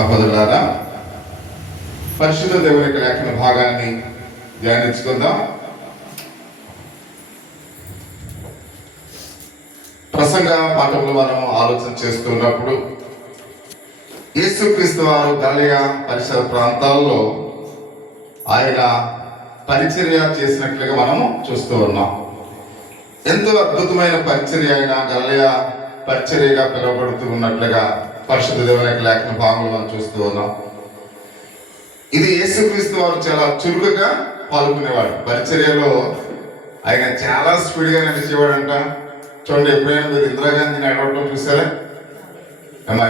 సహోదరులారా, పరిశుద్ధ దేవుని లేఖన భాగాన్ని ధ్యానించుకుందాం. ప్రసంగ పాఠంలో మనం ఆలోచన చేస్తున్నప్పుడు యేసుక్రీస్తు వారు గలిలయ పరిసర ప్రాంతాల్లో ఆయన పరిచర్య చేసినట్లుగా మనము చూస్తూ ఉన్నాం. ఎంతో అద్భుతమైన పరిచర్య ఆయన గలిలయ పరిచర్యగా పిలువబడుతూ ఉన్నట్లుగా పరిశుద్ధ దేవుని లేఖన భాగంలో మనం చూస్తూ ఉన్నాం. ఇది యేసుక్రీస్తు వారు చాలా చురుకుగా పాల్గొనేవాడు. పరిచర్యలో ఆయన చాలా స్పీడ్గా నడిచేవాడంట. చూడండి, ఎప్పుడైనా మీరు ఇందిరాగాంధీని నడవటం చూసారా?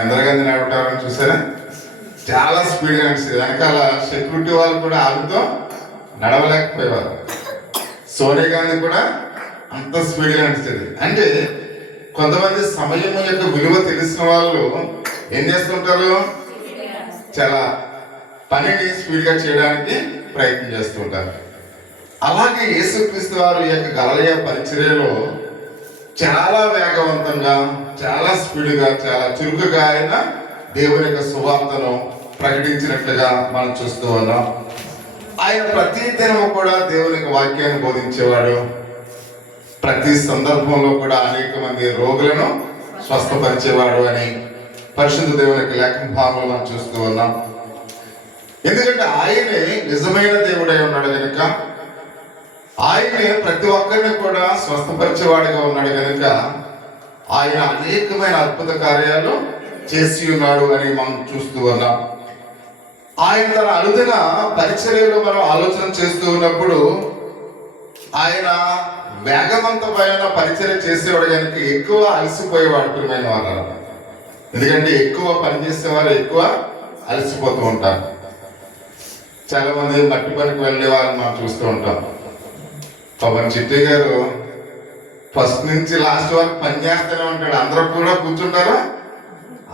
ఇందిరాగాంధీ నడవటాలని చూసారా? చాలా స్పీడ్గా నడిచేది. వెనకాల సెక్యూరిటీ వాళ్ళు కూడా ఆమెతో నడవలేకపోయేవారు. సోనియా గాంధీ కూడా అంత స్పీడ్గా నడిచేది. అంటే కొంతమంది సమయం యొక్క విలువ తెలిసిన వాళ్ళు ఏం చేస్తుంటారు? చాలా పనిని స్పీడ్గా చేయడానికి ప్రయత్నం చేస్తుంటారు. అలాగే యేసుక్రీస్తు వారు యొక్క గలిలయ పరిచర్యలో చాలా వేగవంతంగా, చాలా స్పీడ్గా, చాలా చురుకుగా ఆయన దేవుని యొక్క సువార్తను ప్రకటించినట్లుగా మనం చూస్తూ ఉన్నాం. ఆయన ప్రతి దినము కూడా దేవుని యొక్క వాక్యాన్ని బోధించేవాడు. ప్రతి సందర్భంలో కూడా అనేక మంది రోగులను స్వస్థపరిచేవాడు అని పరిశుద్ధ దేవుని యొక్క లేఖన భాగంలో మనం చూస్తూ ఉన్నాం. ఎందుకంటే ఆయనే నిజమైన దేవుడై ఉన్నాడు కనుక, ఆయనే ప్రతి ఒక్కరిని కూడా స్వస్థపరిచేవాడిగా ఉన్నాడు కనుక ఆయన అనేకమైన అద్భుత కార్యాలు చేసి ఉన్నాడు అని మనం చూస్తూ ఉన్నాం. ఆయన తన అనుదిన పరిచర్యలో మనం ఆలోచన చేస్తూ ఉన్నప్పుడు ఆయన వేగవంతమైన పరిచర్య చేసేవాడు కనుక ఎక్కువ అలసిపోయేవాడు. ప్రియమైన వారు, ఎందుకంటే ఎక్కువ పనిచేసేవారు ఎక్కువ అలసిపోతూ ఉంటారు. చాలా మంది మట్టి పనికి వెళ్ళే వాళ్ళని మనం చూస్తూ ఉంటాం. పవన్ చిట్టి గారు ఫస్ట్ నుంచి లాస్ట్ వరకు పని చేస్తూనే ఉంటాడు. అందరూ కూడా కూర్చుంటారు,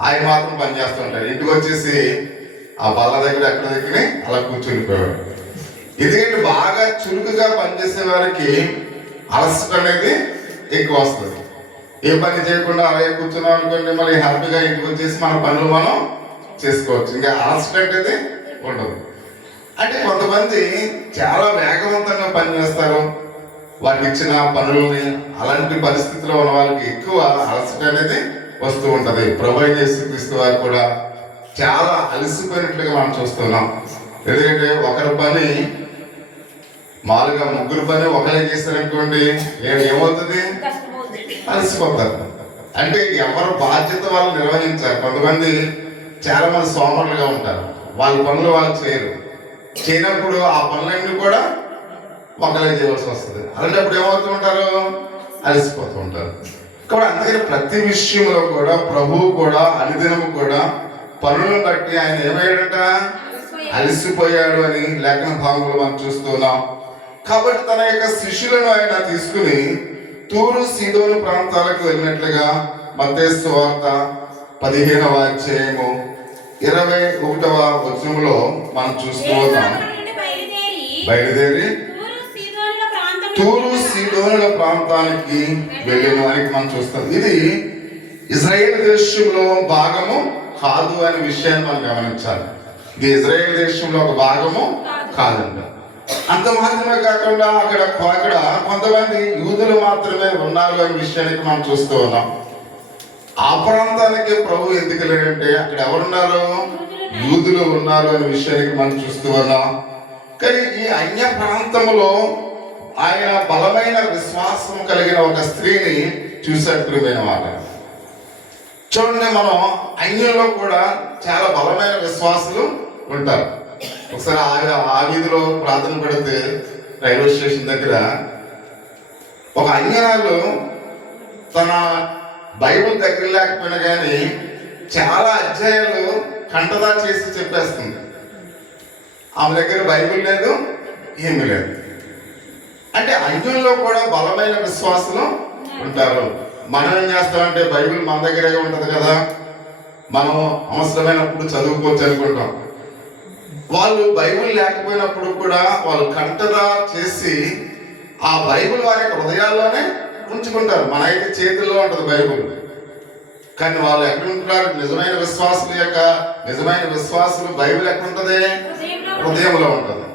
ఆయన మాత్రం పని చేస్తూ ఉంటాడు. ఇంటికి వచ్చేసి ఆ బల్ల దగ్గర ఎక్కడ దగ్గర అలా కూర్చునిపోయాడు. ఎందుకంటే బాగా చురుకుగా పనిచేసే వారికి అలసట అనేది ఎక్కువ వస్తుంది. ఏ పని చేయకుండా అలాగే కూర్చున్నాం అనుకోండి, మళ్ళీ హ్యాపీగా ఇంటికి వచ్చేసి మన పనులు మనం చేసుకోవచ్చు. ఇంకా అలసట అనేది ఉండదు. అంటే కొంతమంది చాలా వేగవంతంగా పనిచేస్తారు, వారికి ఇచ్చిన పనులని. అలాంటి పరిస్థితిలో ఉన్న వాళ్ళకి ఎక్కువ అలసట అనేది వస్తూ ఉంటుంది. ప్రభువైన యేసుక్రీస్తు వారు కూడా చాలా అలసిపోయినట్లుగా మనం చూస్తున్నాం. ఎందుకంటే ఒకరి పని మామూలుగా ముగ్గురు పని ఒకరే చేస్తారనుకోండి, ఏమవుతుంది? అలసిపోతారు. అంటే ఎవరు బాధ్యత వాళ్ళు నిర్వహించారు. కొంతమంది చాలా మంది సోమరులుగా ఉంటారు, వాళ్ళ పనులు వాళ్ళు చేయనప్పుడు ఆ పనులన్నీ కూడా ఒకరే చేయవలసి వస్తుంది. అలాంటప్పుడు ఏమవుతూ ఉంటారు? అలసిపోతూ ఉంటారు. కాబట్టి అందుకని ప్రతి విషయంలో కూడా ప్రభువు కూడా అనుదినము కూడా పనులను బట్టి ఆయన ఏమయ్యాడంట? అలసిపోయాడు అని లేఖన భాగంలో మనం చూస్తున్నాం. కాబట్టి తన యొక్క శిష్యులను ఆయన తీసుకుని తూరు సీదోను ప్రాంతాలకు వెళ్ళినట్లుగా మత్తయి సువార్త 15వ అధ్యాయము 21వ వచనంలో మనం చూస్తూ ఉన్నాం. బయలుదేరి తూరు సీదోనుల ప్రాంతానికి వెళ్ళిన అని మనం చూస్తాం. ఇది ఇజ్రాయేల్ దేశంలో భాగము కాదు అనే విషయాన్ని మనం గమనించాలి. ఇది ఇజ్రాయేల్ దేశంలో ఒక భాగము కాదంట. అంత మాత్రమే కాకుండా అక్కడ కొంతమంది యూదులు మాత్రమే ఉన్నారు అనే విషయానికి మనం చూస్తూ ఉన్నాం. ఆ ప్రాంతానికి ప్రభు ఎందుకు వెళ్ళాడంటే అక్కడ ఎవరున్నారు? యూదులు ఉన్నారు అనే విషయానికి మనం చూస్తూ ఉన్నాం. కానీ ఈ అన్య ప్రాంతంలో ఆయన బలమైన విశ్వాసం కలిగిన ఒక స్త్రీని చూశాడు. ప్రియమైన మాట చూడండి, మనం అన్యుల్లో కూడా చాలా బలమైన విశ్వాసులు ఉంటారు. ఒకసారి ఆ వీధిలో ప్రార్థన పెడితే రైల్వే స్టేషన్ దగ్గర ఒక అన్యురాలు తన బైబిల్ దగ్గర లేకపోయినా కానీ చాలా అధ్యాయాలు కంటదా చేసి చెప్పేస్తుంది. ఆమె దగ్గర బైబిల్ లేదు, ఏమీ లేదు. అంటే అన్యుల్లో కూడా బలమైన విశ్వాసులు ఉంటారు. మనం ఏం చేస్తామంటే బైబిల్ మన దగ్గరే ఉంటుంది కదా, మనం అవసరమైనప్పుడు చదువుకోవచ్చు అనుకుంటాం. వాళ్ళు బైబిల్ లేకపోయినప్పుడు కూడా వాళ్ళు కంటదా చేసి ఆ బైబిల్ వారి యొక్క హృదయాల్లోనే ఉంచుకుంటారు. మన అయితే చేతుల్లో ఉంటుంది బైబిల్. కానీ వాళ్ళు ఎక్కడ ఉంటున్నారు? నిజమైన విశ్వాసులు బైబిల్ ఎక్కడ ఉంటుంది? హృదయంలో ఉంటుంది.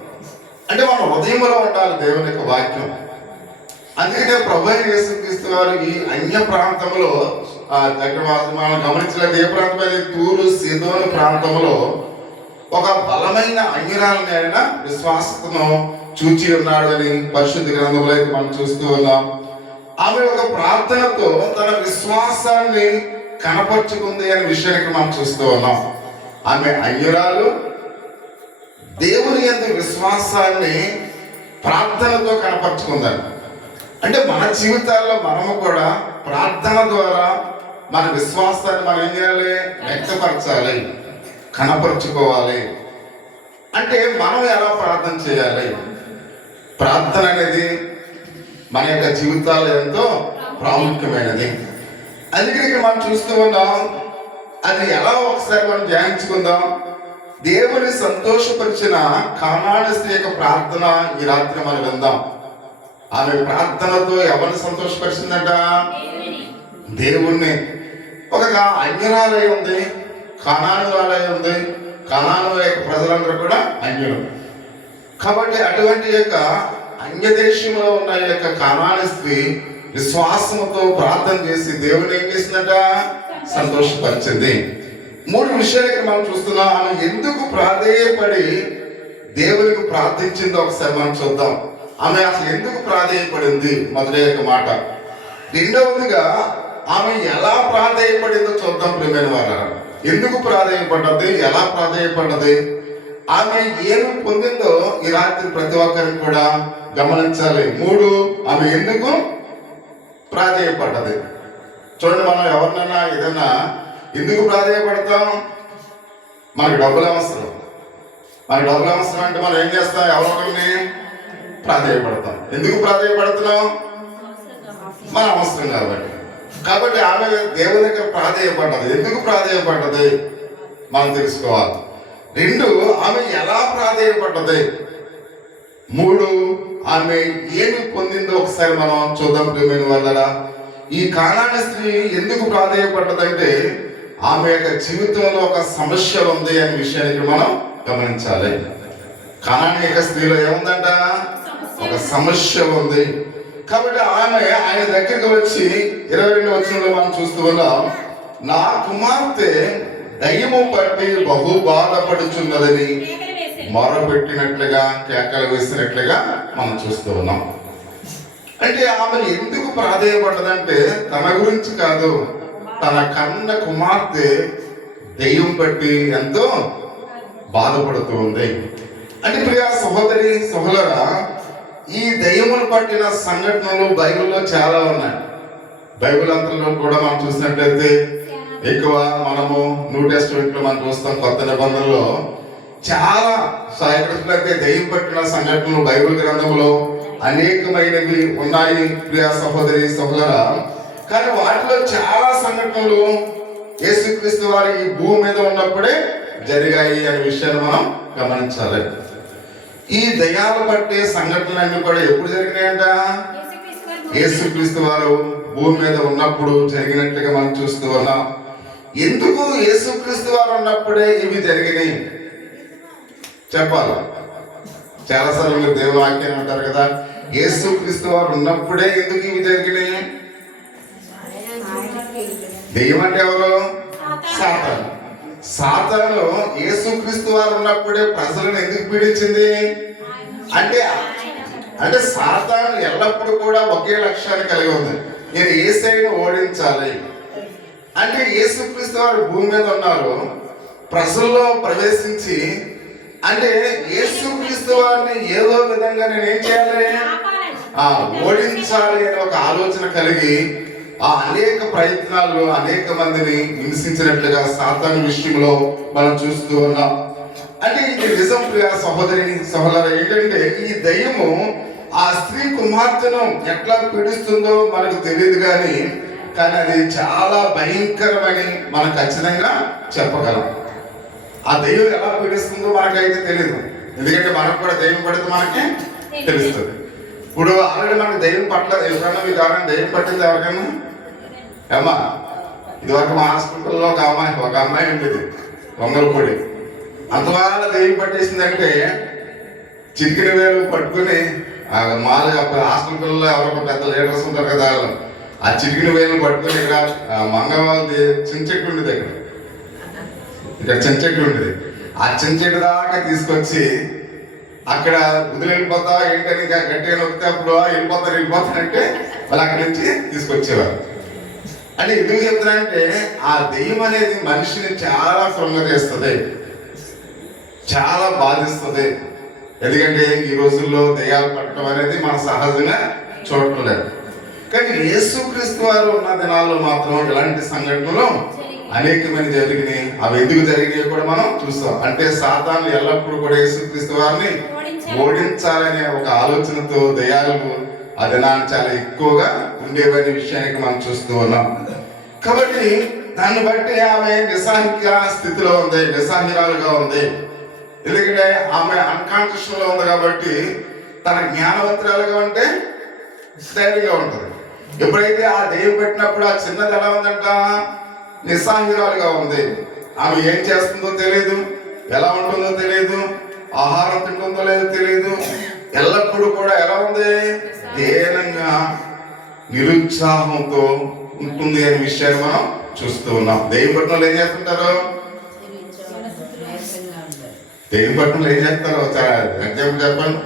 అంటే మనం హృదయంలో ఉండాలి దేవుని యొక్క వాక్యం. అందుకనే ప్రభువైన యేసుక్రీస్తు వారు ఈ అన్య ప్రాంతంలో అక్కడ మనం గమనించలేదు, ఏ ప్రాంతం అయితే తూరు సీదోను ప్రాంతంలో ఒక బలమైన అన్యురాలని ఆయన విశ్వాసతను చూచి ఉన్నాడు అని పరిశుద్ధ గ్రంథంలో అయితే మనం చూస్తూ ఉన్నాం. ఆమె ఒక ప్రార్థనతో తన విశ్వాసాన్ని కనపరుచుకుంది అనే విషయానికి మనం చూస్తూ ఉన్నాం. ఆమె అన్యురాలు దేవుని యందు విశ్వాసాన్ని ప్రార్థనతో కనపరుచుకుందాం. అంటే మన జీవితాల్లో మనము కూడా ప్రార్థన ద్వారా మన విశ్వాసాన్ని మనం ఏం చేయాలి? వ్యక్తపరచాలి, కనపరుచుకోవాలి. అంటే మనం ఎలా ప్రార్థన చేయాలి? ప్రార్థన అనేది మన యొక్క జీవితాల్లో ఎంతో ప్రాముఖ్యమైనది. అందుకని ఇక్కడ మనం చూస్తూ ఉన్నాం. అది ఎలా ఒకసారి మనం ధ్యానించుకుందాం. దేవుని సంతోషపరిచిన కానాను స్త్రీ యొక్క ప్రార్థన ఈ రాత్రి మనం విందాం. ఆమె ప్రార్థనతో ఎవరిని సంతోషపరిచిందట? దేవుణ్ణి. ఒక అన్యురాలయ ఉంది, కానానురాలయ ఉంది. కానాను యొక్క ప్రజలందరూ కూడా అన్యులు కాబట్టి అటువంటి యొక్క అన్య దేశంలో ఉన్న యొక్క కానాను స్త్రీ విశ్వాసముతో ప్రార్థన చేసి దేవుని ఏం చేసిందట? సంతోషపరిచింది. 3 విషయాలకి మనం చూస్తున్నాం. ఆమె ఎందుకు ప్రాధేయపడి దేవునికి ప్రార్థించిందో ఒకసారి మనం చూద్దాం. ఆమె అసలు ఎందుకు ప్రాధేయపడింది? మొదటి యొక్క మాట. రెండవదిగా ఆమె ఎలా ప్రాధేయపడిందో చూద్దాం. ప్రియమైన వారు, ఎందుకు ప్రాధేయపడ్డది, ఎలా ప్రాధేయపడ్డది, ఆమె ఏమి పొందిందో ఈ రాత్రి ప్రతి ఒక్కరికి కూడా గమనించాలి. 3 ఆమె ఎందుకు ప్రాధేయపడ్డది. చూడండి, మనం ఎవరినైనా ఏదైనా ఎందుకు ప్రాధేయపడతాం? మనకు డబ్బులు అవసరం. అంటే మనం ఏం చేస్తాం? ఎవరొకరిని ప్రాధేయపడతాం. ఎందుకు ప్రాధేయపడుతున్నాం? మన అవసరం కాబట్టి ఆమె దేవుని దగ్గర ప్రాధేయపడ్డది. ఎందుకు ప్రాధేయపడ్డది మనం తెలుసుకోవాలి. 2 ఆమె ఎలా ప్రాధేయపడ్డది. 3 ఆమె ఏమి పొందిందో ఒకసారి మనం చూద్దాం. ప్రియమైన వాళ్ళరా, ఈ కానాను స్త్రీ ఎందుకు ప్రాధేయపడ్డదంటే ఆమె యొక్క జీవితంలో ఒక సమస్య ఉంది అనే విషయానికి మనం గమనించాలి. కానాను యొక్క స్త్రీలో ఏముందంట? ఒక సమస్య ఉంది. కాబట్టి ఆమె ఆయన దగ్గరికి వచ్చి 22వ వచనంలో మనం చూస్తూ ఉన్నాం. నా కుమార్తె దయ్యము పట్టి బహు బాధపడుచున్నదని మొరపెట్టినట్లుగా, కేకలు వేసినట్లుగా మనం చూస్తూ ఉన్నాం. అంటే ఆమె ఎందుకు ప్రాధేయపడ్డదంటే తన గురించి కాదు, తన కన్న కుమార్తె దయ్యం పట్టి ఎంతో బాధపడుతూ ఉంది. అంటే ప్రియ సహోదరి సహోదరా, ఈ దయ్యమును పట్టిన సంఘటనలు బైబిల్లో చాలా ఉన్నాయి. బైబిల్ అంతలో కూడా మనం చూసినట్లయితే ఎక్కువ మనము న్యూ టెస్టమెంట్ లో మనం చూస్తాం. కొత్త నిబంధనలో చాలా సాయకృష్ణులైతే దయ్యం పట్టిన సంఘటనలు బైబిల్ గ్రంథంలో అనేకమైనవి ఉన్నాయి ప్రియ సహోదరి సహోదరా. కానీ వాటిలో చాలా సంఘటనలు యేసుక్రీస్తు వారి ఈ భూమి మీద ఉన్నప్పుడే జరిగాయి అనే విషయాన్ని మనం గమనించాలి. ఈ దయ్యాలు పట్టే సంఘటనలన్నీ కూడా ఎప్పుడు జరిగినాయంట? యేసుక్రీస్తు వారు భూమి మీద ఉన్నప్పుడు జరిగినట్లుగా మనం చూస్తూ ఉన్నాం. ఎందుకు యేసుక్రీస్తు వారు ఉన్నప్పుడే ఇవి జరిగినాయి చెప్పాలి. చాలాసార్లు మీరు దేవుని వాక్యాన్ని అంటారు కదా, యేసుక్రీస్తు వారు ఉన్నప్పుడే ఎందుకు ఇవి జరిగినాయి? దెయ్యం అంటే ఎవరు? సాతాను. సాతాను యేసుక్రీస్తు వారు ఉన్నప్పుడే ప్రజలను ఎందుకు పీడించింది అంటే సాతాను ఎల్లప్పుడూ కూడా ఒకే లక్ష్యాన్ని కలిగి ఉంది. నేను యేసయ్యను ఓడించాలి. అంటే యేసుక్రీస్తు వారు భూమి మీద ఉన్నారు, ప్రజల్లో ప్రవేశించి అంటే యేసుక్రీస్తు వారిని ఏదో విధంగా నేను ఏం చేయాలి? ఓడించాలి అనే ఒక ఆలోచన కలిగి అనేక ప్రయత్నాలు అనేక మందిని హింసించినట్లుగా సాతాను విషయంలో మనం చూస్తూ ఉన్నాం. అంటే ఇది నిజం ప్రియ సహోదరి సహోదరు. ఏంటంటే ఈ దయ్యము ఆ స్త్రీ కుమార్తెను ఎట్లా పీడిస్తుందో మనకు తెలియదు కానీ అది చాలా భయంకరమని మనం ఖచ్చితంగా చెప్పగలం. ఆ దయ్యం ఎలా పీడిస్తుందో మనకైతే తెలియదు, ఎందుకంటే మనకు కూడా దయ్యం పడితే మనకి తెలుస్తుంది. ఇప్పుడు ఆల్రెడీ మనకు దయ్యం పట్ల ఎప్పుడన్నా మీకు ఎవరైనా దయ్యం పట్టింది ఎవరికైనా? ఏమా ఇదివరకు మా హాస్పిటల్లో ఒక అమ్మాయి ఉండేది, పొంగల్పొడి. అంతమాల దెయ్యం పట్టేసిందంటే చిటికిన వేలు పట్టుకుని మామూలుగా అప్పుడు హాస్పిటల్లో ఎవరో పెద్ద లీడర్స్ ఉంటారు కదా, ఆ చిటికిన వేలు పట్టుకుని ఇక్కడ మంగళవారి చిన్న చెట్టు ఉండేది, ఇక్కడ చిన్న చెట్టు ఉండేది. ఆ చిన్న చెట్టు దాకా తీసుకొచ్చి అక్కడ వదిలి వెళ్ళిపోతా ఏంటని గట్టిగా నొక్కితే అప్పుడు వెళ్ళిపోతానంటే వాళ్ళు అక్కడి నుంచి తీసుకొచ్చేవారు. అంటే ఎందుకు చెప్తున్నానంటే ఆ దెయ్యం అనేది మనిషిని చాలా కృంగతీస్తుంది, చాలా బాధిస్తుంది. ఎందుకంటే ఈ రోజుల్లో దెయ్యాలు పట్టడం అనేది మన సహజంగా చూడటం లేదు. కానీ యేసుక్రీస్తు వారు ఉన్న దినాల్లో మాత్రం ఇలాంటి సంఘటనలు అనేకమైన జరిగినాయి. అవి ఎందుకు జరిగినాయి కూడా మనం చూస్తాం. అంటే సాతాను ఎల్లప్పుడూ కూడా యేసుక్రీస్తు వారిని ఓడించాలనే ఒక ఆలోచనతో దెయ్యాలు ఆ దినాన్ని చాలా ఎక్కువగా ఉండేవనే విషయానికి మనం చూస్తూ ఉన్నాం. కాబట్టి దాన్ని బట్టి ఆమె నిస్సహాయ స్థితిలో ఉంది, నిస్సహాయురాలుగా ఉంది. ఎందుకంటే ఆమె అన్కాన్షియస్ లో ఉంది కాబట్టి తన జ్ఞానవంతురాలుగా ఉంటే ధైర్యంగా ఉంటుంది. ఎప్పుడైతే ఆ దెయ్యం పెట్టినప్పుడు ఆ చిన్నది ఎలా ఉందంట, నిస్సహాయురాలుగా ఉంది. ఆమె ఏం చేస్తుందో తెలియదు, ఎలా ఉంటుందో తెలియదు, ఆహారం తింటుందో లేదో తెలియదు. ఎల్లప్పుడూ కూడా ఎలా ఉంది, దీనంగా నిరుత్సాహంతో ఉంటుంది అనే విషయాన్ని మనం చూస్తూ ఉన్నాం. దెయ్యం పట్టణంలో ఏం చేస్తుంటారు, దెయ్యం పట్టణంలో ఏం చేస్తారు ఎగ్జాంపుల్ చెప్పండి.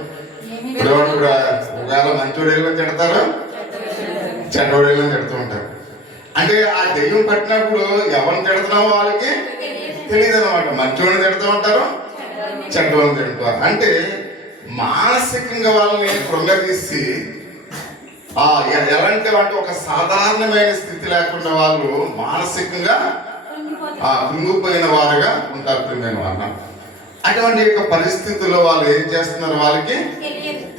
ఇప్పుడు కూడా ఒకవేళ మంచోడేళ్ళని తిడతారు, చెడ్డోడేళ్ళని తిడుతూ ఉంటారు. అంటే ఆ దెయ్యం పట్టినప్పుడు ఎవరిని తిడుతున్నామో వాళ్ళకి తెలియదు అనమాట. మంచోడిని తిడుతూ ఉంటారు, చెడ్డోళ్ళని తింటారు. అంటే మానసికంగా వాళ్ళని కృంగతీసి ఎలాంటి అంటే ఒక సాధారణమైన స్థితి లేకుండా వాళ్ళు మానసికంగా కృంగిపోయిన వారుగా ఉంటారు. ప్రియమైన వాళ్ళ అటువంటి యొక్క పరిస్థితుల్లో వాళ్ళు ఏం చేస్తున్నారు వాళ్ళకి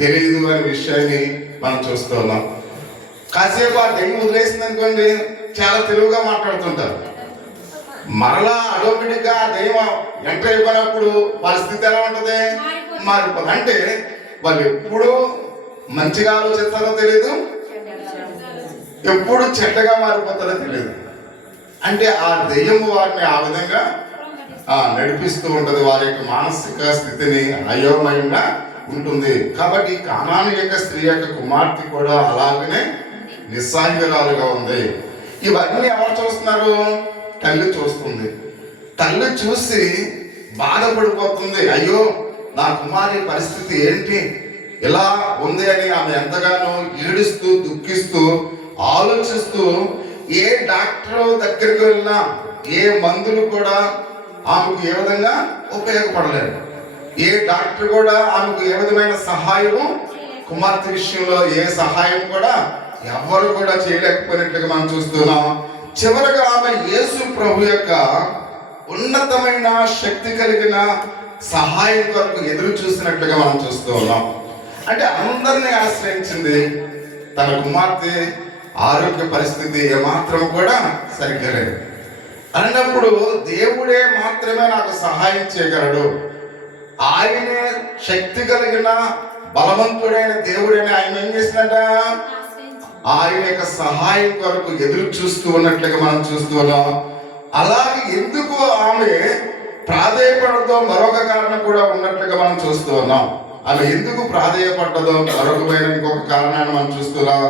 తెలియదు అనే విషయాన్ని మనం చూస్తూ ఉన్నాం. కాసేపు ఆ దెయ్యం వదిలేసింది అనుకోండి, చాలా తెలుగుగా మాట్లాడుతుంటారు. మరలా ఆటోమేటిక్ గా దెయ్యం ఎంటర్ అయిపోయినప్పుడు వాళ్ళ స్థితి ఎలా ఉంటుంది, మారిపోతుంది. అంటే వాళ్ళు ఎప్పుడు మంచిగా ఆలోచిస్తారో తెలియదు, ఎప్పుడు చెడ్డగా మారిపోతారో తెలియదు. అంటే ఆ దెయ్యం వారిని ఆ విధంగా నడిపిస్తూ ఉంటది, వారి యొక్క మానసిక స్థితిని అయోమయంగా ఉంటుంది. కాబట్టి కానాను యొక్క స్త్రీ యొక్క కుమార్తె కూడా అలాగనే నిస్సహాయురాలుగా ఉంది. ఇవన్నీ ఎవరు చూస్తున్నారు, తల్లి చూస్తుంది. తల్లి చూసి బాధపడిపోతుంది, అయ్యో నా కుమారి పరిస్థితి ఏంటి ఇలా ఉంది అని ఆమె ఎంతగానో ఏడుస్తూ దుఃఖిస్తూ ఆలోచిస్తూ, ఏ డాక్టర్ దగ్గరికి వెళ్ళినా ఏ మందులు కూడా ఆమెకు ఏ విధంగా ఉపయోగపడలేదు. ఏ డాక్టర్ కూడా ఆమెకు ఏ విధమైన సహాయము, కుమార్తె విషయంలో ఏ సహాయం కూడా ఎవరు కూడా చేయలేకపోయినట్లుగా మనం చూస్తున్నాం. చివరగా ఆమె యేసు ప్రభు యొక్క ఉన్నతమైన శక్తి కలిగిన సహాయం కొరకు ఎదురు చూసినట్లుగా మనం చూస్తూ ఉన్నాం. అంటే అందరినీ ఆశ్రయించింది. తన కుమార్తె ఆరోగ్య పరిస్థితి ఏమాత్రం కూడా సరిగ్గా లేదు అన్నప్పుడు దేవుడే మాత్రమే నాకు సహాయం చేయగలడు, ఆయనే శక్తి కలిగిన బలవంతుడైన దేవుడైన ఆయన ఏం చేసినట, ఆయన యొక్క సహాయం కొరకు ఎదురు చూస్తూ ఉన్నట్లుగా మనం చూస్తూ ఉన్నాం. అలాగే ఎందుకు ఆమె ప్రాధేయపడదో మరొక కారణం కూడా ఉన్నట్లుగా మనం చూస్తూ ఉన్నాం. ఆమె ఎందుకు ప్రాధేయపడ్డదో మరొకమైన ఇంకొక కారణాన్ని మనం చూస్తున్నాం.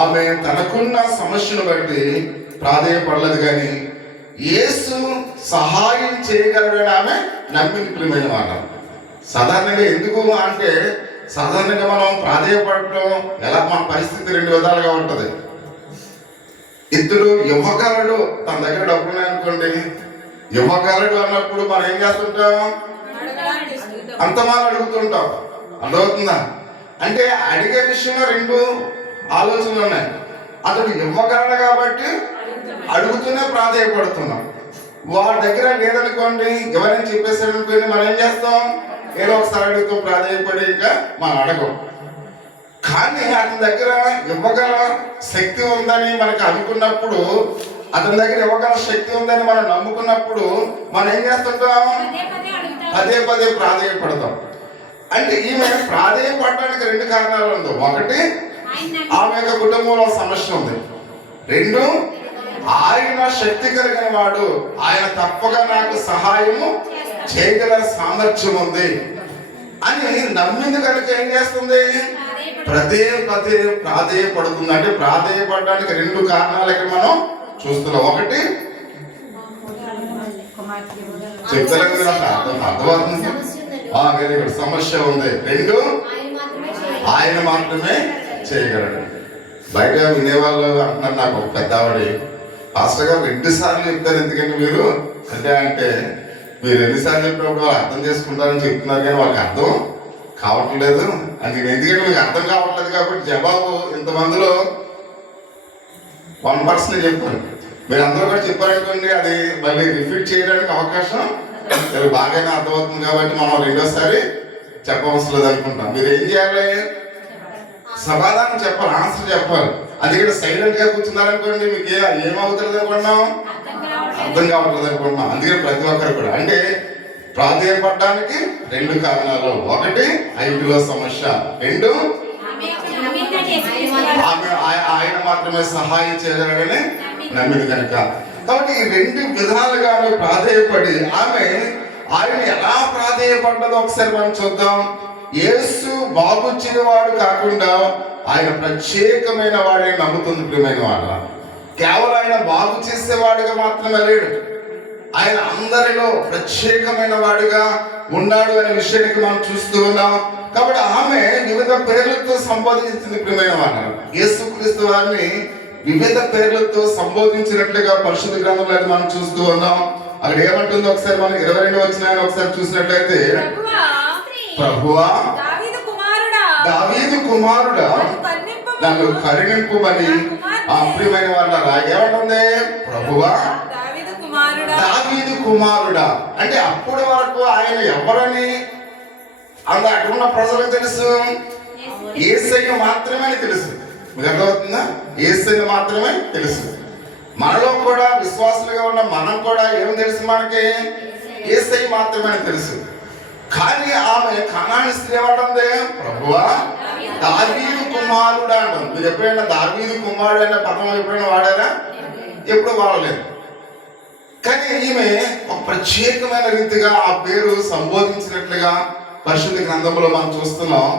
ఆమె తనకున్న సమస్యను బట్టి ప్రాధేయపడలేదు, కానీ యేసు సహాయం చేయగలడని ఆమె నమ్మింది. ప్రియమైన మాట సాధారణంగా ఎందుకు అంటే, సాధారణంగా మనం ప్రాధేయపడటం ఎలా, మన పరిస్థితి రెండు విధాలుగా ఉంటుంది. ఇద్దరు ఇవ్వగలడు, తన దగ్గర డబ్బులు అనుకోండి, ఇవ్వగలడు అన్నప్పుడు మనం ఏం చేస్తుంటాం, అంతమాలు అడుగుతుంటాం. అర్థమవుతుందా? అంటే అడిగే విషయంలో రెండు ఆలోచనలు ఉన్నాయి. అతడు ఇవ్వగలడు కాబట్టి అడుగుతూనే ప్రాధేయపడుతున్నాం. వాడి దగ్గర లేదనుకోండి, ఎవరైనా చెప్పేసాడు అనుకోండి, మనం ఏం చేస్తాం, ఏదో ఒకసారి అడుగుతూ ప్రాధేయపడి ఇంకా మనం అడగం. కానీ అతని దగ్గర ఇవ్వగల శక్తి ఉందని మనకు అనుకున్నప్పుడు, అతని దగ్గర ఇవ్వగల శక్తి ఉందని మనం నమ్ముకున్నప్పుడు మనం ఏం చేస్తుంటాం, పదే పదే ప్రాధేయపడతాం. అంటే ఈమె ప్రాధేయపడడానికి రెండు కారణాలు ఉంది. ఒకటి, ఆమె యొక్క కుటుంబంలో సమస్య ఉంది. రెండు, ఆయన శక్తి కలిగిన వాడు, ఆయన తప్పగా నాకు సహాయము చేయగల సామర్థ్యం ఉంది అని నమ్మింది కనుక ఏం చేస్తుంది? పదే పదే ప్రాధేయపడుతుంది. అంటే ప్రాధేయపడడానికి రెండు కారణాలు ఇక్కడ మనం చూస్తున్నాం. ఒకటి చెప్తలేదు కదా, అర్థమవుతుంది, సమస్య ఉంది. రెండు, ఆయన మాత్రమే చేయగలడు. బయట వినేవాళ్ళు అంటున్నారు, నాకు ఒక పెద్దవాడి పాస్టర్ గారు 2 సార్లు చెప్తారు ఎందుకంటే మీరు అంటే మీరు ఎన్నిసార్లు చెప్పినప్పుడు అర్థం చేసుకుంటారని చెప్తున్నారు కానీ వాళ్ళకి అర్థం కావట్లేదు అని. ఎందుకంటే మీకు అర్థం కావట్లేదు కాబట్టి జవాబు ఇంతమందిలో 1% చెప్పారు. మీరు అందరూ కూడా చెప్పారనుకోండి, అది మళ్ళీ రిపీట్ చేయడానికి అవకాశం బాగానే అర్థమవుతుంది కాబట్టి మనం రెండోసారి చెప్పవలసిన లేదు అనుకుంటాం. మీరు ఏం చేయాలి? సమాధానం చెప్పాలి, ఆన్సర్ చెప్పాలి. అందుకని సైలెంట్ గా కూర్చున్నారనుకోండి, మీకు ఏమవుతుంది అనుకున్నాం? అర్థం కావట్లేదు అనుకుంటున్నాం. అందుకని ప్రతి ఒక్కరు కూడా అంటే ప్రాధేయపడడానికి 2 కారణాలు. ఒకటి ఐదులో సమస్య, 2 ఆయన మాత్రమే సహాయం చేయగలడని నమ్మింది కనుక. కాబట్టి ఈ 2 విధాలుగా ప్రాధేయపడి ఆమె ఆయన ఎలా ప్రాధేయపడ్డదో ఒకసారి మనం చూద్దాం. యేసు బాగు చేయవాడు కాకుండా ఆయన ప్రత్యేకమైన వాడే నమ్ముతుంది. ప్రియమైన వాళ్ళ, కేవలం ఆయన బాగు చేసేవాడుగా మాత్రమే లేడు, ఆయన అందరిలో ప్రత్యేకమైన వాడుగా ఉన్నాడు అనే విషయానికి మనం చూస్తూ ఉన్నాం. కాబట్టి ఆమె వివిధ పేర్లతో సంబోధించింది. ప్రియమైన వాళ్ళ, యేసుక్రీస్తు వారిని వివిధ పేర్లతో సంబోధించినట్లుగా పరిశుద్ధ గ్రంథంలో మనం చూస్తూ ఉన్నాం. అక్కడ ఏమంటుందో ఒకసారి మనం 22 వచనాన్ని ఒకసారి చూసినట్లయితే, ప్రభువా దావీదు కుమారుడా నన్ను కరుణింపుమని. ఆ ప్రియమైన వాళ్ళ ఏమంటుంది? ప్రభువా దావీదు కుమారుడా. అంటే అప్పటి వరకు ఆయన ఎవరని అక్కడున్న ప్రజలకు తెలుసు? యేసయ్య మాత్రమే తెలుసు. మీకు అర్థమవుతుందా? యేసయ్య మాత్రమే తెలుసు. మనలో కూడా విశ్వాసులుగా ఉన్న మనం కూడా ఏం తెలుసు? మనకి యేసయ్య మాత్రమే తెలుసు. కానీ ఆమె కనాని స్త్రీ ఏమంటుంది? ప్రభువా దావీదు కుమారుడు అంటుంది. మీరు ఎప్పుడైనా దావీదు కుమారుడు అనే పదం ఎప్పుడైనా వాడారా? ఎప్పుడు వాడలేదు. కానీ ఈమె ఒక ప్రత్యేకమైన రీతిగా ఆ పేరు సంబోధించినట్లుగా పరిశుద్ధ గ్రంథంలో మనం చూస్తున్నాం.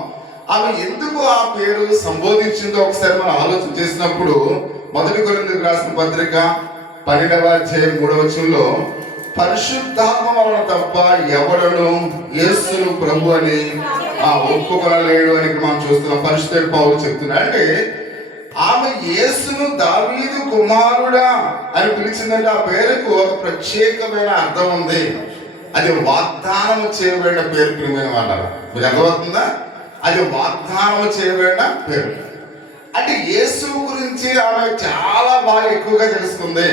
ఆమె ఎందుకు ఆ పేరు సంబోధించిందో ఒకసారి మనం ఆలోచన చేసినప్పుడు 1 కొరింథీయులకు రాసిన పత్రిక 12వ అధ్యాయం 3వ వచనంలో, పరిశుద్ధాత్మ వలన తప్ప ఎవడను యేసును ప్రభు అని ఒప్పుకొనలేడు అని మనం చూస్తున్నాం. పరిశుద్ధ పౌలు చెప్తున్నా. అంటే ఆమె యేసును దావీదు కుమారుడా అని పిలిచిందంటే ఆ పేరుకు ఒక ప్రత్యేకమైన అర్థం ఉంది. అది వాగ్దానం చేయబడిన పేరు. ప్రియమైన వాళ్ళ, మీకు అర్థమవుతుందా? అది వాగ్దానం చేయబడిన పేరు. అంటే యేసు గురించి ఆమె చాలా బాగా ఎక్కువగా తెలుసుకుంది.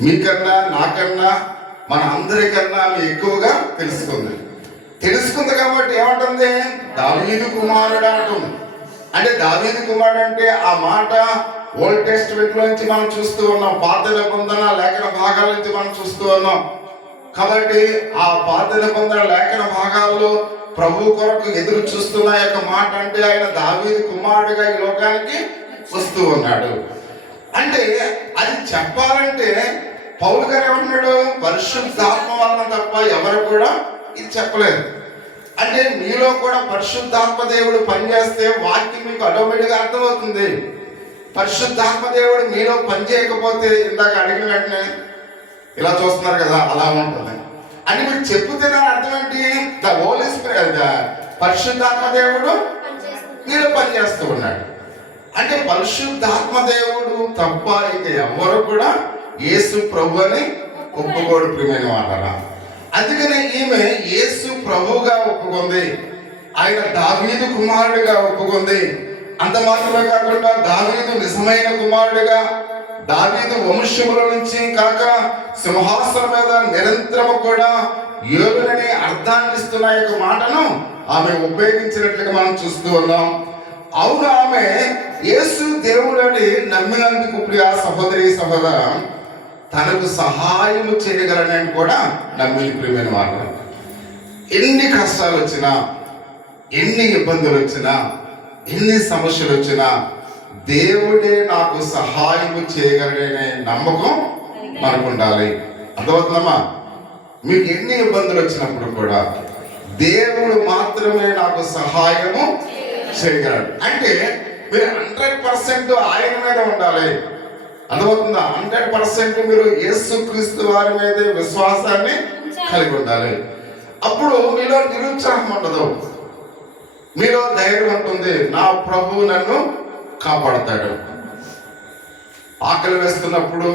మీకన్నా నాకన్నా మన అందరికన్నా ఆమె ఎక్కువగా తెలుసుకుంది కాబట్టి ఏమంటుంది? దావీదు కుమారుడు అంటుంది. అంటే దావీదు కుమారుడు అంటే ఆ మాట ఓల్డ్ టెస్టమెంట్ లో నుంచి మనం చూస్తూ ఉన్నాం, పాత నిబంధన లేఖన భాగాల నుంచి మనం చూస్తూ ఉన్నాం. కాబట్టి ఆ పాత నిబంధన లేఖన భాగాల్లో ప్రభు కొరకు ఎదురు చూస్తున్న యొక్క మాట అంటే ఆయన దావీదు కుమారుడిగా ఈ లోకానికి వస్తూ ఉన్నాడు. అంటే అది చెప్పాలంటే పౌలు గారు ఏమన్నాడు? పరిశుద్ధాత్మ వలన తప్ప ఎవరు కూడా ఇది చెప్పలేదు. అంటే మీలో కూడా పరిశుద్ధాత్మ దేవుడు పనిచేస్తే వాక్యం మీకు ఆటోమేటిక్గా అర్థమవుతుంది. పరిశుద్ధాత్మ దేవుడు మీలో పనిచేయకపోతే ఇందాక అడిగిన వెంటనే ఇలా చూస్తున్నారు కదా, అలా ఉంటుంది. అని మీరు చెప్పుతున్న అర్థం ఏంటి? ద హోలీ స్పిరిట్, పరిశుద్ధాత్మ దేవుడు మీలో పనిచేస్తూ ఉన్నాడు. అంటే పరిశుద్ధాత్మ దేవుడు తప్ప ఇక ఎవరు కూడా యేసు ప్రభు అని ఒప్పుకోడు. ప్రియమైన వాళ్ళ, అందుకనే ఈమె యేసు ప్రభువుగా ఒప్పుకుంది, ఆయన దావీదు కుమారుడిగా ఒప్పుకుంది. అంత మాత్రమే కాకుండా దావీదు నిజమైన కుమారుడిగా, దావీదు వంశముల నుంచి కాక సింహాసనం మీద నిరంతరము కూడా యోగులని అర్థాన్ని ఇస్తున్న యొక్క మాటను ఆమె ఉపయోగించినట్లుగా మనం చూస్తూ ఉన్నాం. అవును, ఆమె యేసు దేవుడని నమ్మినందుకు ప్రియ సహోదరి సహోదర తనకు సహాయం చేయగలనని కూడా నమ్మింది. ప్రియమైన వాళ్ళు, ఎన్ని కష్టాలు వచ్చినా, ఎన్ని ఇబ్బందులు వచ్చినా, ఎన్ని సమస్యలు వచ్చినా దేవుడే నాకు సహాయం చేయగలడనే నమ్మకం మనకు ఉండాలి. అర్థమవుతుందమ్మా? మీకు ఎన్ని ఇబ్బందులు వచ్చినప్పుడు కూడా దేవుడు మాత్రమే నాకు సహాయము చేయగలడు అంటే మీరు 100% ఆయన మీద ఉండాలి. అర్థమవుతుందా? 100% మీరు యేసుక్రీస్తు వారి మీదే విశ్వాసాన్ని కలిగి ఉండాలి. అప్పుడు మీలో నిరుత్సాహం ఉండదు, మీలో ధైర్యం ఉంటుంది. నా ప్రభువు నన్ను కాపాడుతాడు. ఆకలి వేస్తున్నప్పుడు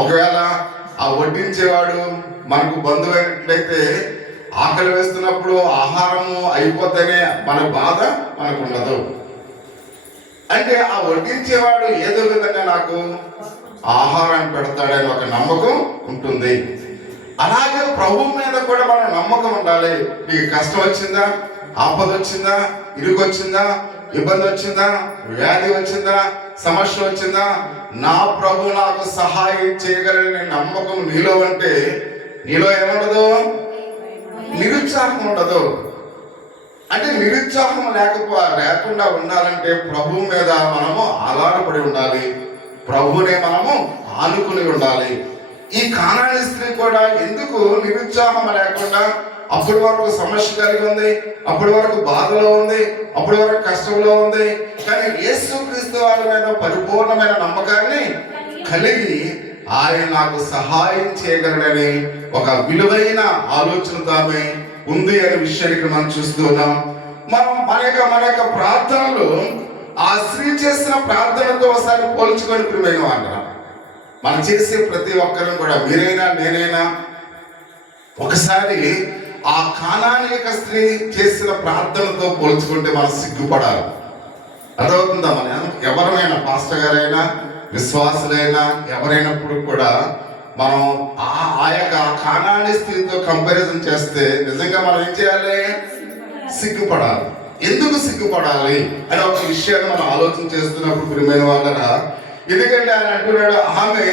ఒకవేళ ఆ వడ్డించేవాడు మనకు బంధువు అయినట్లయితే ఆకలి వేస్తున్నప్పుడు ఆహారము అయిపోతేనే మన బాధ మనకు ఉండదు. అంటే ఆ వడ్డించేవాడు ఏదో విధంగా నాకు ఆహారాన్ని పెడతాడని ఒక నమ్మకం ఉంటుంది. అలాగే ప్రభు మీద కూడా మన నమ్మకం ఉండాలి. నీకు కష్టం వచ్చిందా, ఆపద వచ్చిందా, ఇరుగు వచ్చిందా, ఇబ్బంది వచ్చిందా, వ్యాధి వచ్చిందా, సమస్య వచ్చిందా, నా ప్రభు నాకు సహాయం చేయగలనే నమ్మకం నీలో అంటే నీలో ఏముండదు? నిరుత్సాహం ఉండదు. అంటే నిరుత్సాహం లేకుండా ఉండాలంటే ప్రభు మీద మనము ఆధారపడి ఉండాలి, ప్రభునే మనము ఆనుకుని ఉండాలి. ఈ కానానీ స్త్రీ కూడా ఎందుకు నిరుత్సాహం లేకుండా అప్పటి వరకు సమస్య కలిగి ఉంది, అప్పటి వరకు బాధలో ఉంది, అప్పటి వరకు కష్టంలో ఉంది, కానీ యేసుక్రీస్తు వారి మీద పరిపూర్ణమైన నమ్మకాన్ని కలిగి ఆయన నాకు సహాయం చేయగలడని ఒక విలువైన ఆలోచనతో ఆమె ఉంది అనే విషయానికి మనం చూస్తున్నాం. మనం మన యొక్క ప్రార్థనలు ఆ స్త్రీ చేసిన ప్రార్థనతో ఒకసారి పోల్చుకొని ప్రియమైన అంటాం. మనం చేసే ప్రతి ఒక్కరం కూడా, మీరైనా నేనైనా, ఒకసారి ఆ కానానీక స్త్రీ చేసిన ప్రార్థనతో పోల్చుకుంటే మనం సిగ్గుపడాలి. అర్థమవుతుందా? మనం ఎవరైనా, పాస్టర్ గారైనా, విశ్వాసులైనా, ఎవరైనప్పుడు కూడా మనం ఆ యొక్క కానానీ స్త్రీతో కంపారిజన్ చేస్తే నిజంగా మనం ఏం చేయాలి? సిగ్గుపడాలి. ఎందుకు సిగ్గుపడాలి అని ఒక విషయాన్ని మనం ఆలోచన చేస్తున్నప్పుడు ప్రియమైన వాళ్ళరా, ఎందుకంటే ఆయన అంటున్నాడు ఆమె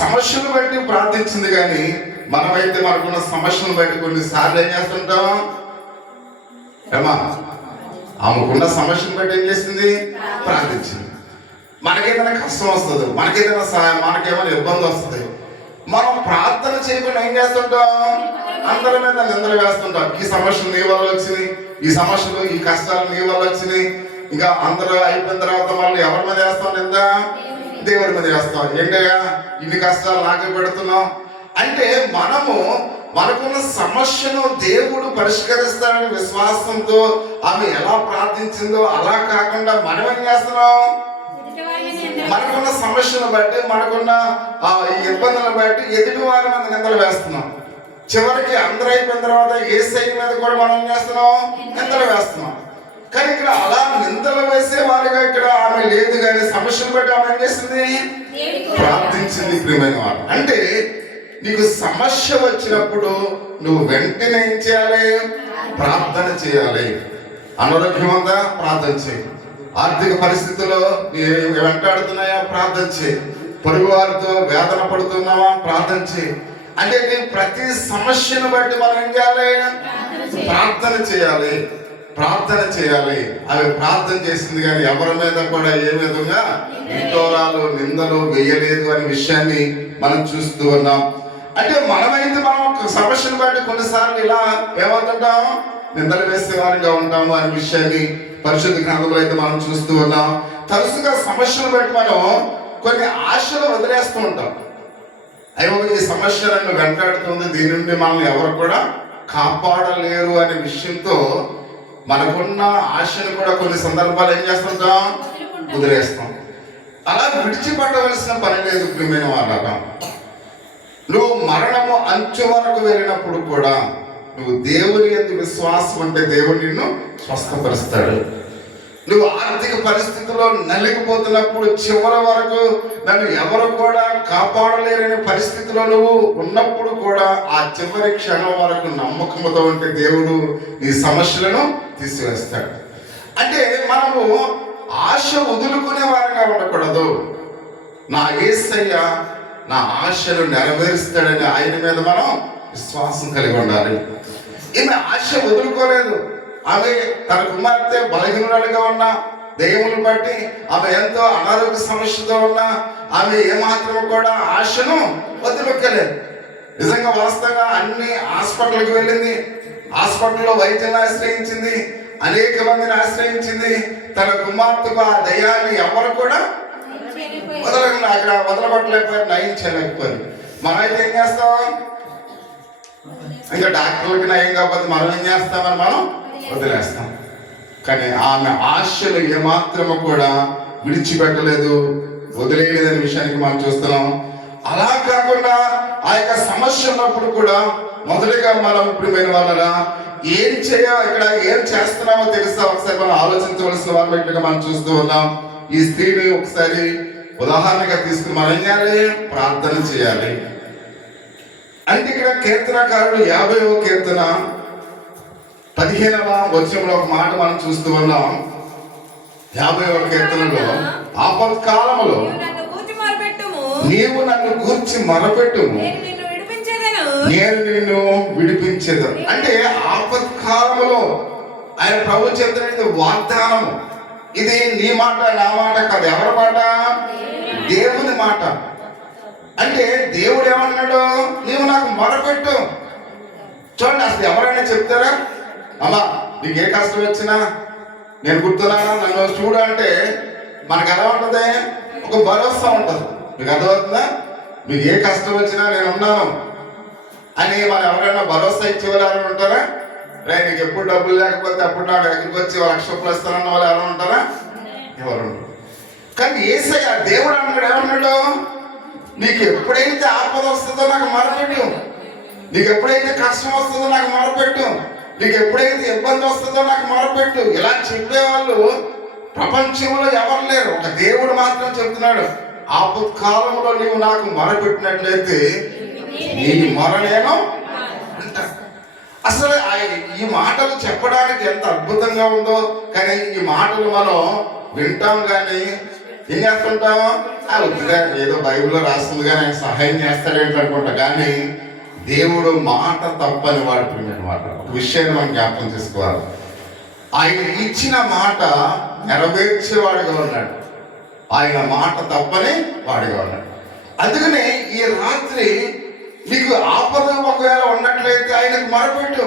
సమస్యను బట్టి ప్రార్థించింది, కానీ మనమైతే మనకున్న సమస్యను బట్టి కొన్నిసార్లు ఏం చేస్తుంటాం? ఏమా, ఆమెకున్న సమస్యను బట్టి ఏం చేసింది? ప్రార్థించింది. మనకేదైనా కష్టం వస్తుంది, మనకేదైనా సహాయం, మనకేమైనా ఇబ్బంది వస్తుంది, మనం ప్రార్థన చేయకుండా ఏం చేస్తుంటాం? అందరి మీద నిందలు వేస్తుంటాం. ఈ సమస్యలు నీ వల్ల వచ్చినాయి, ఈ సమస్యలు, ఈ కష్టాలు నీ వల్ల వచ్చినాయి. ఇంకా అందరూ అయిపోయిన తర్వాత మళ్ళీ ఎవరి మీద వేస్తాం? నింద దేవుడి మీద వేస్తాం. ఏంటయ్యా ఇన్ని కష్టాలు నాకే పెడుతున్నాం అంటే మనకున్న సమస్యను దేవుడు పరిష్కరిస్తాడని విశ్వాసంతో ఆమె ఎలా ప్రార్థించిందో అలా కాకుండా మనం ఏం చేస్తున్నాం? మనకున్న సమస్యను బట్టి, మనకున్న ఇబ్బందులను బట్టి ఎదుటి వారి మీద నిందలు వేస్తున్నాం. చివరికి అందరూ అయిపోయిన తర్వాత యేసయ్య మీద కూడా మనం ఏం చేస్తున్నాం? నిందలు వేస్తున్నాం. కానీ ఇక్కడ అలా నిందలు వేసే వారిగా ఇక్కడ ఆమె లేదు, కానీ సమస్యను బట్టి ఆమె ఏం చేసింది? ప్రార్థించింది. ప్రియమైన వారు, అంటే నీకు సమస్య వచ్చినప్పుడు నువ్వు వెంటనే ఏం చేయాలి? ప్రార్థన చేయాలి. అనారోగ్యం ఉందా? ప్రార్థన చేయి. ఆర్థిక పరిస్థితుల్లో వెంటాడుతున్నాయా? ప్రార్థన చేయి. పొరుగు వారితో వేదన పడుతున్నావా? ప్రార్థన చేయి. అంటే నీ ప్రతి సమస్యను బట్టి మనం ఏం చేయాలి? ప్రార్థన చేయాలి, ప్రార్థన చేయాలి. అవి ప్రార్థన చేసింది, కానీ ఎవరి మీద కూడా ఏ విధంగా విటోరాలు, నిందలు వేయలేదు అనే విషయాన్ని మనం చూస్తూ ఉన్నాం. అంటే మనమైతే మనం సమస్యను బట్టి కొన్నిసార్లు ఇలా ఏమవుతుంటాం? నిందలు వేసే వారిగా ఉంటాము అనే విషయాన్ని పరిశుద్ధ గ్రంథంలో అయితే మనం చూస్తూ ఉన్నాం. తరచుగా సమస్యను బట్టి మనం కొన్ని ఆశలు వదిలేస్తూ ఉంటాం. అయ్యో ఈ సమస్య నన్ను వెంటాడుతుంది, దీని నుండి మనల్ని ఎవరు కూడా కాపాడలేరు అనే విషయంతో మనకున్న ఆశను కూడా కొన్ని సందర్భాలు ఏం చేస్తుంటాం? వదిలేస్తాం. అలా విడిచిపట్టవలసిన పని లేదు. ప్రియమైన వాళ్ళగా, నువ్వు మరణము అంచు వరకు వెళ్ళినప్పుడు కూడా నువ్వు దేవుని యందు విశ్వాసం అంటే దేవుడు నిన్ను స్వస్థపరుస్తాడు. నువ్వు ఆర్థిక పరిస్థితుల్లో నలిగిపోతున్నప్పుడు, చివరి వరకు నన్ను ఎవరు కూడా కాపాడలేరనే పరిస్థితిలో నువ్వు ఉన్నప్పుడు కూడా ఆ చివరి క్షణం వరకు నమ్మకంతో ఉంటే దేవుడు నీ సమస్యలను తీసివేస్తాడు. అంటే మనము ఆశ వదులుకునే వారిగా ఉండకూడదు. నా యేసయ్య నా ఆశను నెరవేరుస్తాడని ఆయన మీద మనం విశ్వాసం కలిగి ఉండాలి. ఈమె ఆశ వదులుకోలేదు. ఆమె తన కుమార్తె బలహీనురాలుగా ఉన్నా, దెయ్యములు బట్టి ఆమె ఎంతో అనారోగ్య సమస్యతో ఉన్నా ఆమె ఏమాత్రం కూడా ఆశను వదిలిపెట్టలేదు. నిజంగా వాస్తవంగా అన్ని హాస్పిటల్కి వెళ్ళింది, హాస్పిటల్లో వైద్యాన్ని ఆశ్రయించింది, అనేక మందిని ఆశ్రయించింది. తన కుమార్తెకు ఆ దయ్యాన్ని ఎవరు కూడా అక్కడ వదలబట్టలేకపోయారు, నయం చేయలేకపోయారు. మనమైతే ఏం చేస్తాం? ఇంకా డాక్టర్లకి నయం కాకపోతే మనం ఏం చేస్తామని మనం వదిలేస్తాం. కానీ ఆమె ఆశలు ఏమాత్రము కూడా విడిచిపెట్టలేదు, వదిలేయలేదనే విషయానికి మనం చూస్తున్నాం. అలా కాకుండా ఆ యొక్క సమస్య ఉన్నప్పుడు కూడా మొదటిగా మనం ప్రియమైన వాళ్ళరా ఏం ఇక్కడ ఏం చేస్తున్నామో తెలుసా? ఒకసారి మనం ఆలోచించవలసిన వాళ్ళ మనం చూస్తూ ఉన్నాం. ఈ స్త్రీని ఒకసారి ఉదాహరణగా తీసుకుని మనం ఏం చేయాలి? ప్రార్థన చేయాలి. అంటే ఇక్కడ కీర్తనకారుడు 50వ కీర్తన 15వ వచనంలో ఒక మాట మనం చూస్తూ ఉన్నాం. 50వ కీర్తనలో ఆపత్కాలములో నీవు నన్ను గూర్చి మొరపెట్టుము, నేను నిన్ను విడిపించేదను. అంటే ఆపత్కాలములో ఆయన ప్రభు చెప్తున్నది వాగ్దానము. ఇది నీ మాట నా మాట కాదు, ఎవరి మాట? దేవుని మాట. అంటే దేవుడు ఏమన్నాడు? నీవు నాకు మొరపెట్టు. చూడండి, అసలు ఎవరైనా చెప్తారా? అమ్మా నీకు ఏ కష్టం వచ్చినా నేను గుర్తున్నానా, నన్ను చూడు అంటే మనకు ఎలా ఉంటుంది? ఒక భరోసా ఉంటుంది. మీకు అర్థమవుతుందా? మీకు ఏ కష్టం వచ్చినా నేను ఉన్నాను అని మనం ఎవరైనా భరోసా ఇచ్చేవాళ్ళు ఉంటారా? రే నీకు ఎప్పుడు డబ్బులు లేకపోతే అప్పుడు నాకు దగ్గరికి వచ్చి ₹1,00,000 ఇస్తానన్న వాళ్ళు ఎవరు ఉంటారా? ఎవరు? కానీ యేసయ్య దేవుడు అన్నాడు, ఏమన్నాడు? నీకు ఎప్పుడైతే ఆపద వస్తుందో నాకు మొరపెట్టు, నీకు ఎప్పుడైతే కష్టం వస్తుందో నాకు మొరపెట్టు, నీకు ఎప్పుడైతే ఇబ్బంది వస్తుందో నాకు మొరపెట్టు. ఇలా చెప్పేవాళ్ళు ప్రపంచంలో ఎవరు లేరు, ఒక దేవుడు మాత్రం చెప్తున్నాడు. ఆపత్కాలంలో నీవు నాకు మొరపెట్టినట్లయితే నీ మొర నేను అంట. అసలు ఈ మాటలు చెప్పడానికి ఎంత అద్భుతంగా ఉందో. కానీ ఈ మాటలు మనం వింటాం కానీ ఏం చేస్తుంటాం? వద్దుగా ఏదో బైబిల్లో రాస్తుంది కానీ ఆయన సహాయం చేస్తాడేంటి అనుకుంటా. కానీ దేవుడు మాట తప్పని వాడు మాట. ఒక విషయాన్ని మనం జ్ఞాపకం చేసుకోవాలి. ఆయన ఇచ్చిన మాట నెరవేర్చేవాడుగా ఉన్నాడు, ఆయన మాట తప్పని వాడిగా ఉన్నాడు. అందుకనే ఈ రాత్రి నీకు ఆపద ఒకవేళ ఉన్నట్లయితే ఆయనకు మొరపెట్టు.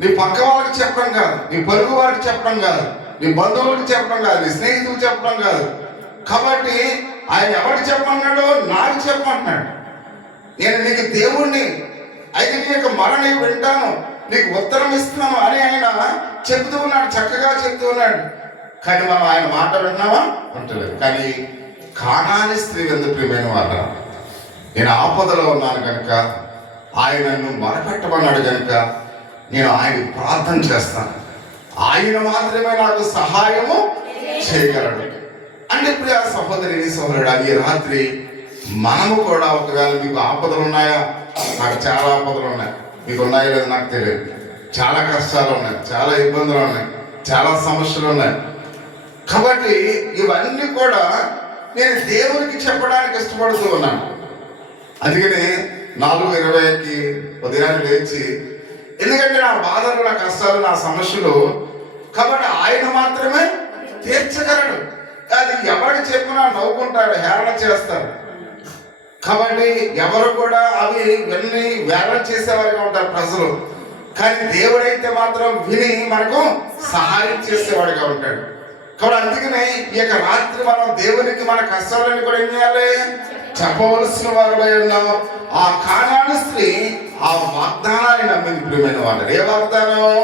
నీ పక్క వాళ్ళకి చెప్పడం కాదు, నీ పొరుగు వారికి చెప్పడం కాదు, నీ బంధువులకు చెప్పడం కాదు, నీ స్నేహితులకు చెప్పడం కాదు. కాబట్టి ఆయన ఎవరికి చెప్పమన్నాడు? నాకు చెప్పమంటున్నాడు. నేను నీకు దేవుణ్ణి, అయితే నీ యొక్క మొర నీకు వింటాను, నీకు ఉత్తరం ఇస్తున్నాను అని ఆయన చెప్తూ ఉన్నాడు, చక్కగా చెప్తూ ఉన్నాడు. కానీ మనం ఆయన మాట విన్నామా? వింటలేదు. కానీ కానాని స్త్రీ ఎందుకు ప్రియమైన వాళ్ళ, నేను ఆపదలో ఉన్నాను కనుక ఆయన నన్ను మొరపెట్టమన్నాడు కనుక నేను ఆయనకు ప్రార్థన చేస్తాను, ఆయన మాత్రమే నాకు సహాయము చేయగలడు. అంటే ప్రియ సహోదరి సహోదరుడు, ఈ రాత్రి మనము కూడా ఒకవేళ మీకు ఆపదలు ఉన్నాయా? నాకు చాలా ఆపదలు ఉన్నాయి. మీకు ఉన్నాయో లేదో నాకు తెలియదు. చాలా కష్టాలు ఉన్నాయి, చాలా ఇబ్బందులు ఉన్నాయి, చాలా సమస్యలు ఉన్నాయి. కాబట్టి ఇవన్నీ కూడా నేను దేవునికి చెప్పడానికి ఇష్టపడుతూ ఉన్నాను. అందుకని 4:20కి ఉదయాన్నే లేచి, ఎందుకంటే నా బాధలు, నా కష్టాలు, నా సమస్యలు కాబట్టి ఆయన మాత్రమే తీర్చగలడు. అది ఎవరికి చెప్పినా నవ్వుకుంటారు, హేళన చేస్తారు. కాబట్టి ఎవరు కూడా అవి విని వేళ చేసేవారుగా ఉంటారు ప్రజలు. కానీ దేవుడైతే మాత్రం విని మనకు సహాయం చేసేవాడుగా ఉంటాడు. కాబట్టి అందుకనే ఈ యొక్క రాత్రి మనం దేవునికి మన కష్టాలని కూడా ఏం చేయాలి? చెప్పవలసిన వారుగా ఉన్నాం. ఆ కానాను స్త్రీ ఆ వాగ్దానాన్ని నమ్మింది ప్రియమైన వాళ్ళు. ఏ వాగ్దానం?